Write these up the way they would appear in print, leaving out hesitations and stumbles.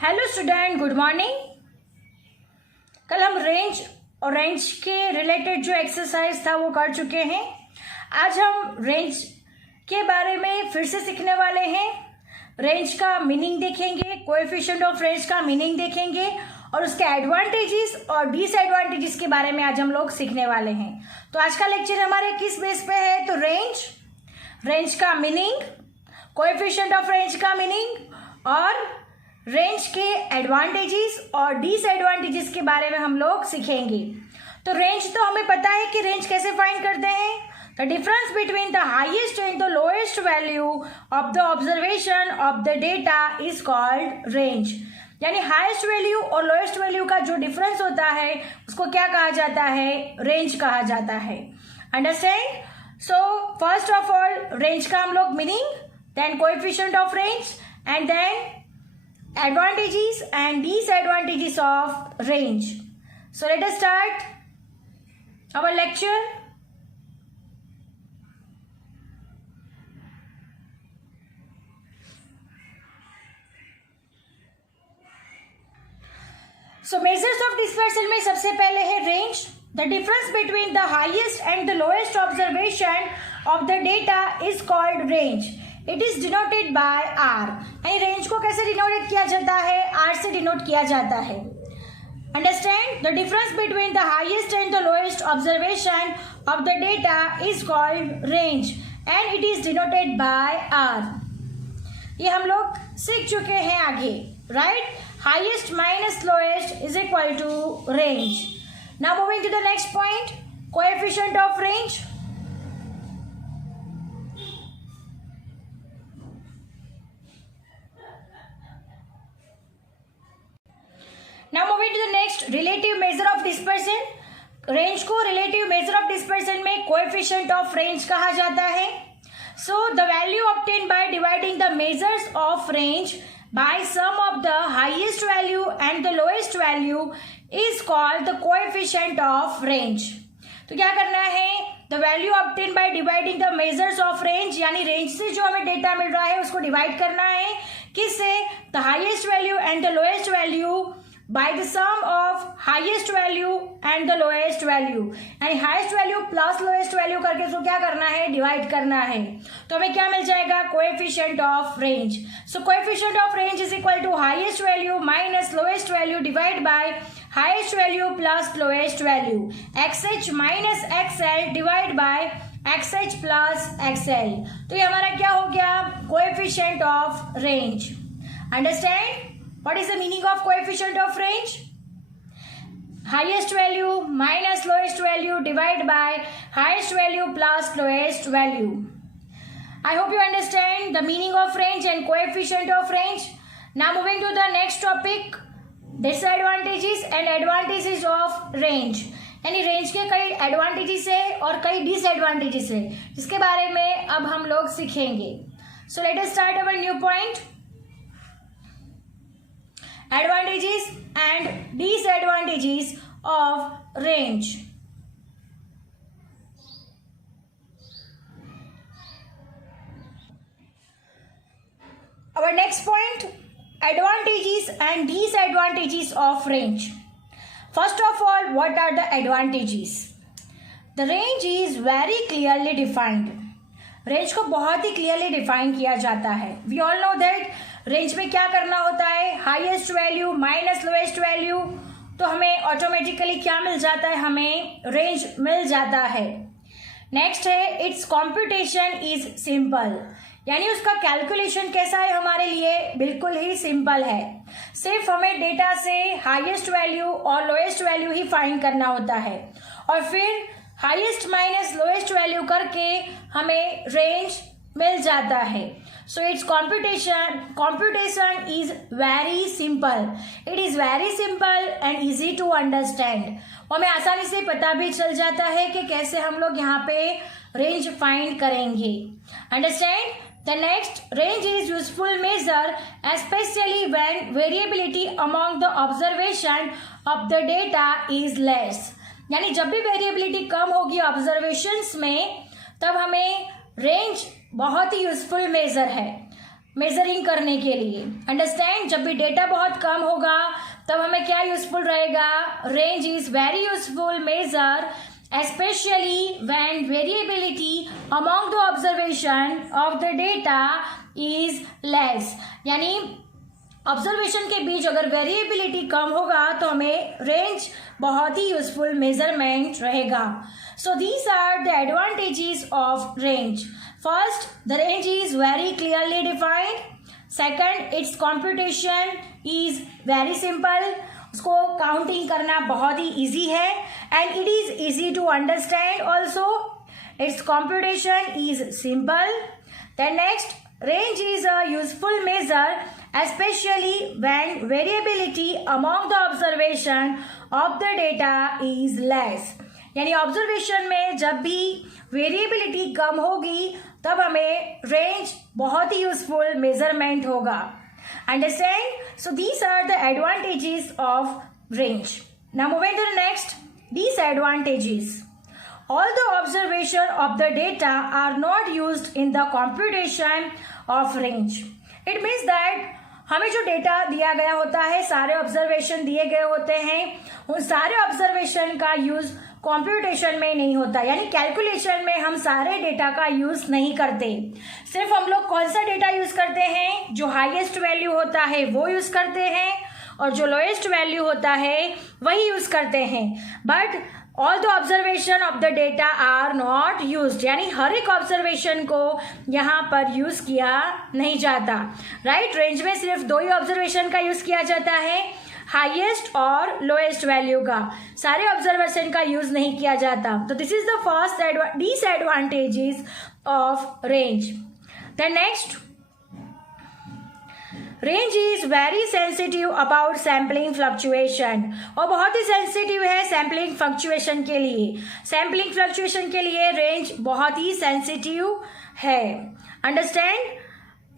Hello student, good morning. कल हम range और रेंज के रिलेटेड जो एक्सरसाइज था वो कर चुके हैं। आज हम रेंज के बारे में फिर से सीखने वाले हैं। रेंज का मीनिंग देखेंगे, कोएफिशिएंट ऑफ रेंज का मीनिंग देखेंगे और उसके एडवांटेजेस और डिसएडवांटेजेस के बारे में आज हम लोग सीखने वाले हैं। तो आज का लेक्चर हमारे किस बेस पे है? तो रेंज का मीनिंग, कोएफिशिएंट ऑफ रेंज का मीनिंग और रेंज के एडवांटेजेस और डिसएडवांटेजेस के बारे में हम लोग सीखेंगे। तो रेंज तो हमें पता है कि रेंज कैसे फाइंड करते हैं। The difference between the highest and the lowest value of the observation of the data is called range. यानी हाईएस्ट वैल्यू और लोएस्ट वैल्यू का जो डिफरेंस होता है उसको क्या कहा जाता है? रेंज कहा जाता है। Understand? So first of all range का हम लोग meaning, then coefficient of range and then advantages and disadvantages of range. So let us start our lecture. So measures of dispersal में सबसे पहले है range. The difference between the highest and the lowest observation of the data is called range. It is denoted by R. यानी range को कैसे denoted किया जाता है? आर से डिनोट किया जाता है। Understand? The difference between the highest and the lowest observation of the data is called range and it is denoted by R. ये हम लोग सीख चुके हैं आगे, right? Highest minus lowest is equal to range. Now moving to the next point, coefficient of range. Now moving to the next, relative measure of dispersion. Range को relative measure of dispersion में coefficient of range कहा जाता है. So the value obtained by dividing the measures of range by sum of the highest value and the lowest value is called the coefficient of range. तो क्या करना है? The value obtained by dividing the measures of range, यानी range से जो हमें data मिल रहा है उसको डिवाइड करना है किससे? The highest value and the lowest value by the sum of highest value and the lowest value, यानी highest value plus lowest value करके इसको क्या करना है? डिवाइड करना है। तो हमें क्या मिल जाएगा? Coefficient of range. So coefficient of range is equal to highest value minus lowest value divide by highest value plus lowest value, XH minus XL divide by XH plus XL। तो ये हमारा क्या हो गया? Coefficient of range. Understand? What is the meaning of coefficient of range? Highest value minus lowest value divided by highest value plus lowest value. I hope you understand the meaning of range and coefficient of range. Now moving to the next topic, disadvantages and advantages of range. यानी range के कई advantages है और कई disadvantages है जिसके बारे में अब हम लोग सीखेंगे। So let us start our new point. Advantages and disadvantages of range. Our next point, advantages and disadvantages of range. First of all, what are the advantages? The range is very clearly defined. Range को बहुत ही clearly define किया जाता है। We all know that range में क्या करना होता है? Highest value minus lowest value, तो हमें ऑटोमेटिकली क्या मिल जाता है? हमें रेंज मिल जाता है। नेक्स्ट है, इट्स कॉम्प्यूटेशन इज सिंपल, यानी उसका कैलकुलेशन कैसा है हमारे लिए? बिल्कुल ही सिंपल है। सिर्फ हमें डेटा से हाईएस्ट वैल्यू और लोएस्ट वैल्यू ही फाइंड करना होता है और फिर हाईएस्ट माइनस लोएस्ट वैल्यू करके हमें रेंज मिल जाता है। So its computation is very simple. It is very simple and easy to understand. हमें आसानी से पता भी चल जाता है कि कैसे हम लोग यहाँ पे रेंज फाइंड करेंगे। Understand? The next, range is useful measure especially when variability among the observation of the data is less. यानी जब भी वेरिएबिलिटी कम होगी ऑब्जर्वेशंस में तब हमें रेंज बहुत ही यूजफुल मेजर है। मेजरिंग करने के लिए। अंडरस्टैंड, जब भी डेटा बहुत कम होगा तब हमें क्या यूजफुल रहेगा, range is very useful measure especially when variability among the observation of the data is less। यानी ऑब्जर्वेशन के बीच अगर वेरिएबिलिटी कम होगा तो हमें रेंज बहुत ही यूजफुल मेजरमेंट रहेगा। So these are the advantages of range. First, the range is very clearly defined. Second, its computation is very simple, उसको काउंटिंग करना बहुत ही इजी है। And it is easy to understand also, its computation is simple. Then next, range is a useful measure especially when variability among the observation of the data is less। यानी observation में जब भी variability कम होगी तब हमें range बहुत ही useful measurement होगा। Understand, so these are the advantages of range. Now moving to the next, disadvantages. All the observation of the data are not used in the computation of range। It means that हमें जो data दिया गया होता है, सारे observation दिए गए होते हैं, उन सारे ऑब्जर्वेशन का यूज कंप्यूटेशन में नहीं होता, यानी कैलकुलेशन में हम सारे डेटा का यूज नहीं करते। सिर्फ हम लोग कौन सा डेटा यूज करते हैं, जो हाईएस्ट वैल्यू होता है वो यूज करते हैं और जो लोएस्ट वैल्यू होता है वही यूज करते हैं। But all the observation of the data are not used, यानी हर एक ऑब्जर्वेशन को यहाँ पर यूज किया नहीं जाता। राइट, रेंज में सिर्फ दो ही ऑब्जर्वेशन का यूज किया जाता है, हाईएस्ट और लोएस्ट वैल्यू का, सारे ऑब्जर्वेशन का यूज नहीं किया जाता। तो this is the first disadvantages of range. The next, range is very sensitive about sampling fluctuation, और बहुत ही सेंसिटिव है सैम्पलिंग फ्लक्चुएशन के लिए। सैम्पलिंग फ्लक्चुएशन के लिए रेंज बहुत ही सेंसिटिव है। अंडरस्टैंड,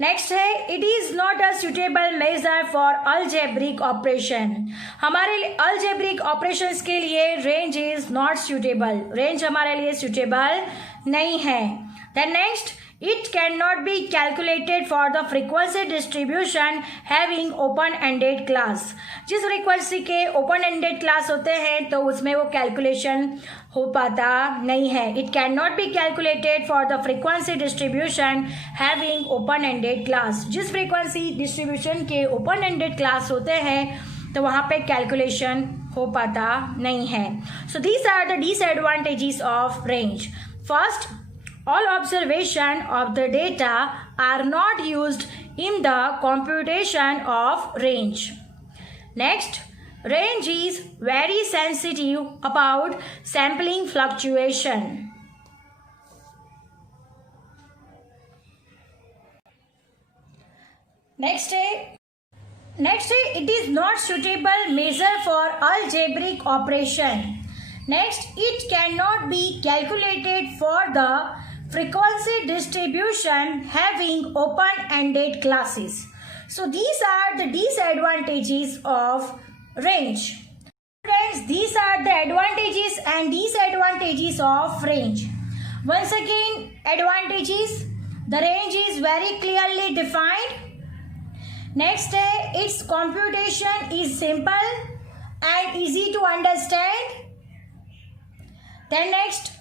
नेक्स्ट है, it is not a suitable measure for algebraic operation. हमारे अलजेब्रिक ऑपरेशंस के लिए range is not suitable, range हमारे लिए सुटेबल नहीं है। Then next, it cannot be calculated for the frequency distribution having open ended class। जिस frequency के open ended class होते हैं तो उसमें वो कैलकुलेशन हो पाता नहीं है। It can not be calculated for the frequency distribution having open ended class. जिस फ्रीक्वेंसी डिस्ट्रीब्यूशन के ओपन एंडेड क्लास होते हैं तो वहाँ पे कैलकुलेशन हो पाता नहीं है। So these are the disadvantages of range. First, all observation of the data are not used in the computation of range। Next, range is very sensitive about sampling fluctuation। Next है, it is not suitable measure for algebraic operation। Next, it cannot be calculated for the frequency distribution having open-ended classes। So these are the disadvantages of range। Friends, these are the advantages and disadvantages of range। Once again, advantages, the range is very clearly defined। Next, its computation is simple and easy to understand। Then next,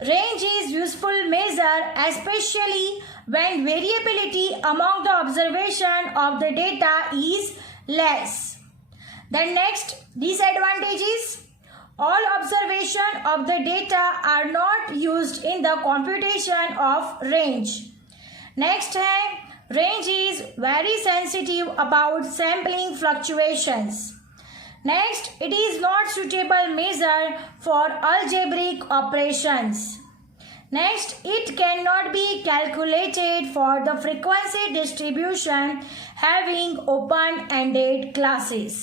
range is useful measure especially when variability among the observation of the data is less। Then next, disadvantages, all observation of the data are not used in the computation of range। Next है, range is very sensitive about sampling fluctuations। Next, it is not suitable measure for algebraic operations। Next, it cannot be calculated for the frequency distribution having open-ended classes।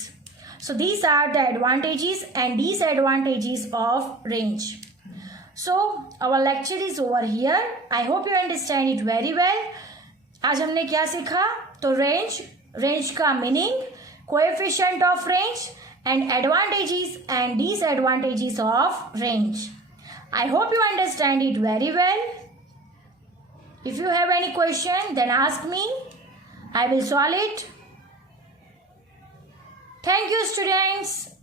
So these are the advantages and disadvantages of range। So our lecture is over here। I hope you understand it very well। आज हमने क्या सीखा, तो range का meaning, coefficient of range and advantages and disadvantages of range। I hope you understand it very well। If you have any question, then ask me। I will solve it. Thank you, students.